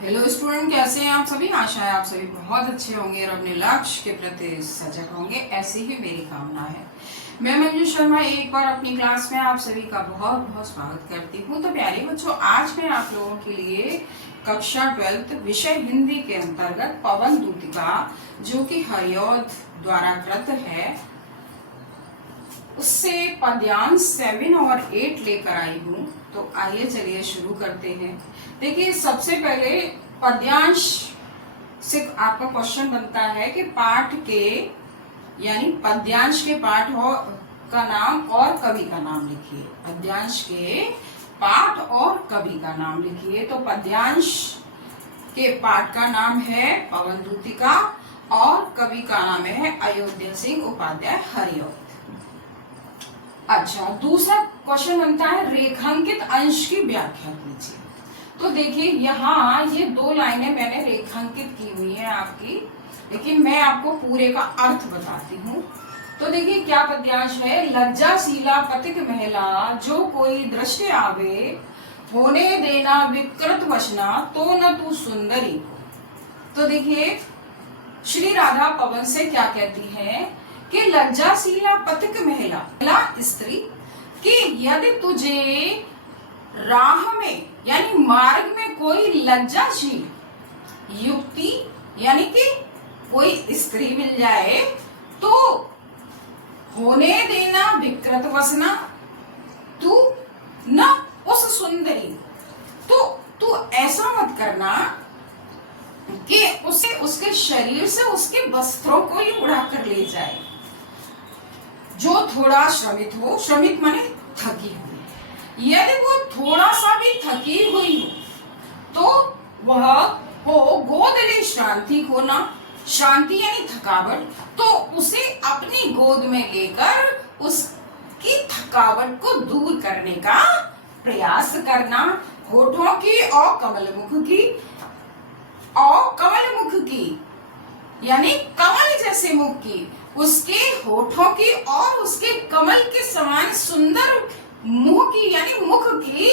Hello student, कैसे हैं आप सभी। आशा है आप सभी बहुत अच्छे होंगे और अपने लक्ष्य के प्रति सजग होंगे, ऐसी ही मेरी कामना है। मैं मंजू शर्मा एक बार अपनी क्लास में आप सभी का बहुत बहुत स्वागत करती हूँ। तो प्यारे बच्चों, आज मैं आप लोगों के लिए कक्षा 12 विषय हिंदी के अंतर्गत पवन दूतिका, जो कि हरिऔध द्वारा कृत है, उससे पद्यांश 7 और 8 लेकर आई हूँ। तो आइए चलिए शुरू करते हैं। देखिए, सबसे पहले पद्यांश से आपका क्वेश्चन बनता है कि पाठ के यानी पद्यांश के पाठ का नाम और कवि का नाम लिखिए। पद्यांश के पाठ और कवि का नाम लिखिए। तो पद्यांश के पाठ का नाम है पवन दूतिका और कवि का नाम है अयोध्या सिंह उपाध्याय हरिऔध। अच्छा, दूसरा क्वेश्चन बनता है रेखांकित अंश की व्याख्या कीजिए। तो देखिए, यहाँ ये 2 लाइनें मैंने रेखांकित की हुई हैं आपकी, लेकिन मैं आपको पूरे का अर्थ बताती हूँ। तो देखिए क्या पद्यांश है। लज्जाशीला पथिक महिला, जो कोई दृष्टि आवे, होने देना विकृत वचना, तो न तू सुंदरी। तो देखिए, श्री राधा पवन से क्या कहती है कि लज्जाशीला पथिक महिला स्त्री, कि यदि तुझे राह में यानी मार्ग में कोई लज्जाशील युक्ति यानी कि कोई स्त्री मिल जाए, तो होने देना विकृत वसना, तू न उस सुंदरी। तो तू ऐसा मत करना कि उसे उसके शरीर से उसके वस्त्रों को ही उड़ा कर ले जाए। जो थोड़ा श्रमित हो, श्रमित माने थकी हुई, यदि वो थोड़ा सा भी थकी हुई हो, तो वह हो गोदली श्रांति को ना, शांति यानी थकावट, तो उसे अपनी गोद में लेकर उसकी थकावट को दूर करने का प्रयास करना। होठों की और कमल मुख की यानी कमल जैसे मुख की, उसके होठों की और उसके कमल के समान सुंदर मुंह की यानी मुख की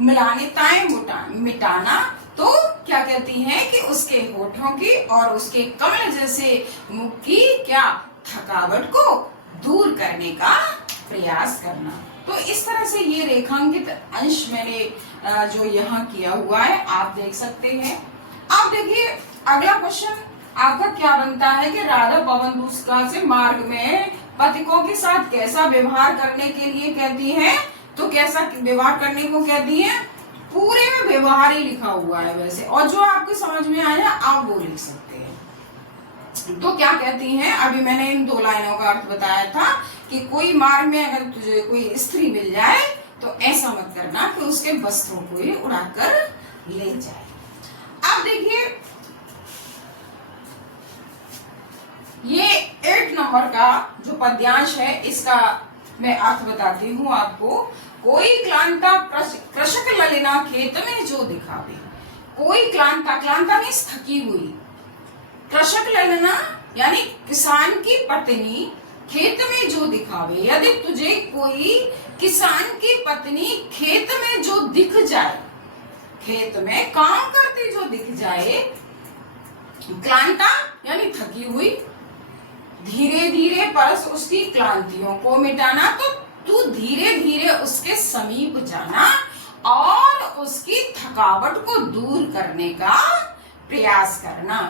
मिलानिताएं मिटाना। तो क्या कहती है कि उसके होठों की और उसके कमल जैसे मुख की क्या थकावट को दूर करने का प्रयास करना। तो इस तरह से ये रेखांकित अंश मैंने जो यहाँ किया हुआ है आप देख सकते हैं। अब देखिए, अगला क्वेश्चन आपका क्या बनता है कि राधा पवन दूतिका से मार्ग में पथिकों के साथ कैसा व्यवहार करने के लिए कहती है। तो कैसा व्यवहार करने को कहती है, पूरे में व्यवहार ही लिखा हुआ है वैसे, और जो आपको समझ में आया आप वो लिख सकते हैं। तो क्या कहती हैं, अभी मैंने इन 2 लाइनों का अर्थ बताया था कि कोई मार्ग में अगर तुझे कोई स्त्री मिल जाए, तो ऐसा मत करना कि उसके वस्त्रों को ही उड़ाकर ले जाए। अब देखिए, ये 8 नंबर का जो पद्यांश है, इसका मैं अर्थ बताती हूँ आपको। कोई क्लांता कृषक ललिना खेत में जो दिखावे। कोई क्लांता मीन्स थकी हुई, कृषक ललिना यानी किसान की पत्नी खेत में जो दिखावे। यदि तुझे कोई किसान की पत्नी खेत में जो दिख जाए, खेत में काम करती जो दिख जाए, क्लांता यानी थकी हुई, धीरे धीरे परस उसकी क्लांतियों को मिटाना। तो तू धीरे धीरे उसके समीप जाना और उसकी थकावट को दूर करने का प्रयास करना।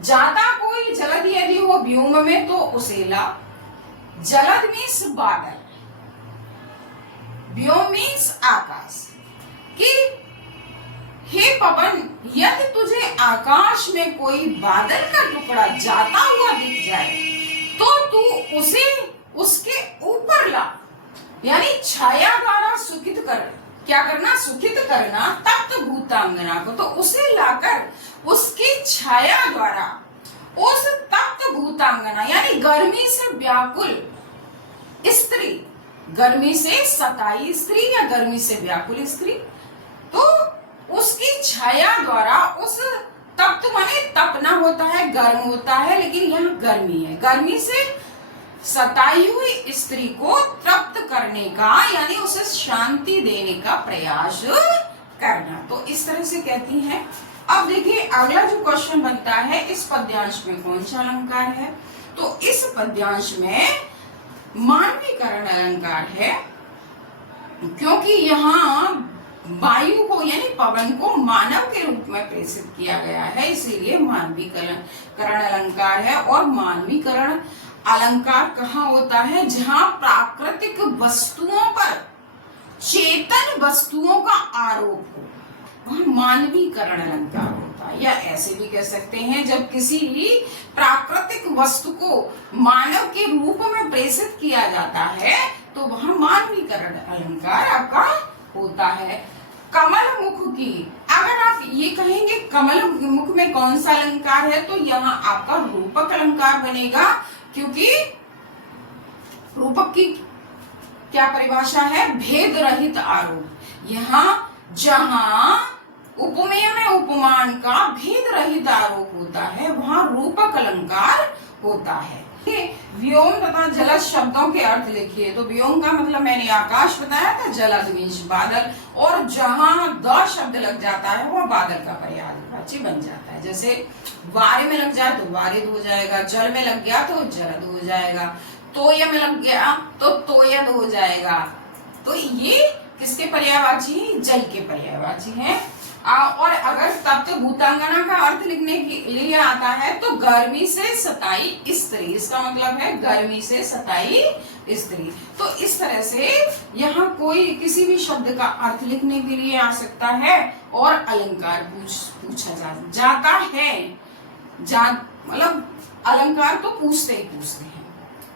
जाता कोई जलद यदि हो व्योम में, तो उसे ला। जलद मीन्स बादल, व्योम मीन्स आकाश, कि हे पवन, यदि तुझे आकाश में कोई बादल का टुकड़ा जाता हुआ दिख जाए, तो तू उसे उसके ऊपर ला, यानी छाया द्वारा सुखित कर। क्या करना, सुखित करना तप्त भूतांगना को। तो उसे लाकर उसकी छाया द्वारा उस तप्त भूतांगना यानी गर्मी से व्याकुल स्त्री, गर्मी से सताई स्त्री या गर्मी से व्याकुल स्त्री, तो उसकी छाया द्वारा उस तप्त माने तपना होता है, गर्म होता है, लेकिन यहाँ गर्मी है, गर्मी से सताई हुई स्त्री को तृप्त करने का यानी उसे शांति देने का प्रयास करना। तो इस तरह से कहती हैं। अब देखिए अगला जो क्वेश्चन बनता है, इस पद्यांश में कौन सा अलंकार है? तो इस पद्यांश में मानवीकरण अलंकार है, क्योंकि यहाँ वायु को यानी पवन को मानव के रूप में प्रेषित किया गया है, इसीलिए मानवीकरण अलंकार है। और मानवीकरण अलंकार कहाँ होता है? जहाँ प्राकृतिक वस्तुओं पर चेतन वस्तुओं का आरोप हो, वह मानवीकरण अलंकार होता है। या ऐसे भी कह सकते हैं, जब किसी प्राकृतिक वस्तु को मानव के रूप में प्रेषित किया जाता है तो वह मानवीकरण अलंकार आपका होता है। कमल मुख की, अगर आप ये कहेंगे कमल मुख में कौन सा अलंकार है, तो यहाँ आपका रूपक अलंकार बनेगा, क्योंकि रूपक की क्या परिभाषा है? भेद रहित आरोप। यहाँ जहां उपमेय में उपमान का भेद रहित आरोप होता है, वहां रूपक अलंकार होता है। व्योम तथा जलज शब्दों के अर्थ लिखिए। तो व्योम का मतलब मैंने आकाश बताया था, जलज मीन्स बादल, और जहां द शब्द लग जाता है वह बादल का पर्यायवाची बन जाता है। जैसे वारे में लग जाए तो वारिद हो जाएगा, जल में लग गया तो जलद हो जाएगा, तोय में लग गया तो तोयद हो जाएगा। तो ये किसके पर्यायवाची है? जल के पर्यायवाची हैं। और अगर तप्त भूतांगना का अर्थ लिखने के लिए आता है तो गर्मी से सताई स्त्री, इसका मतलब है गर्मी से सताई स्त्री। तो इस तरह से यहाँ कोई किसी भी शब्द का अर्थ लिखने के लिए आ सकता है और अलंकार पूछा जाता है। मतलब अलंकार तो पूछते हैं।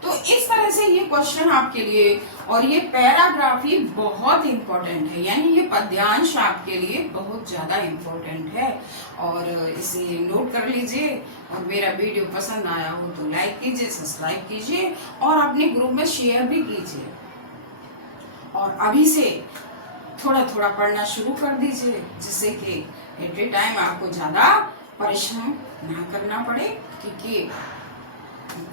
तो इस तरह से ये क्वेश्चन आपके लिए, और ये पैराग्राफी बहुत इंपॉर्टेंट है, यानी ये पद्यांश आपके लिए बहुत ज्यादा इंपॉर्टेंट है, और इसे नोट कर लीजिए। और मेरा वीडियो पसंद आया हो तो लाइक कीजिए, सब्सक्राइब कीजिए और अपने ग्रुप में शेयर भी कीजिए। और अभी से थोड़ा थोड़ा पढ़ना शुरू कर दीजिए, जिससे कि एट ए टाइम आपको ज्यादा परिश्रम ना करना पड़े, क्योंकि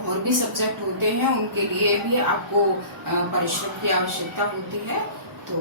और भी सब्जेक्ट होते हैं उनके लिए भी आपको परिश्रम की आवश्यकता होती है। तो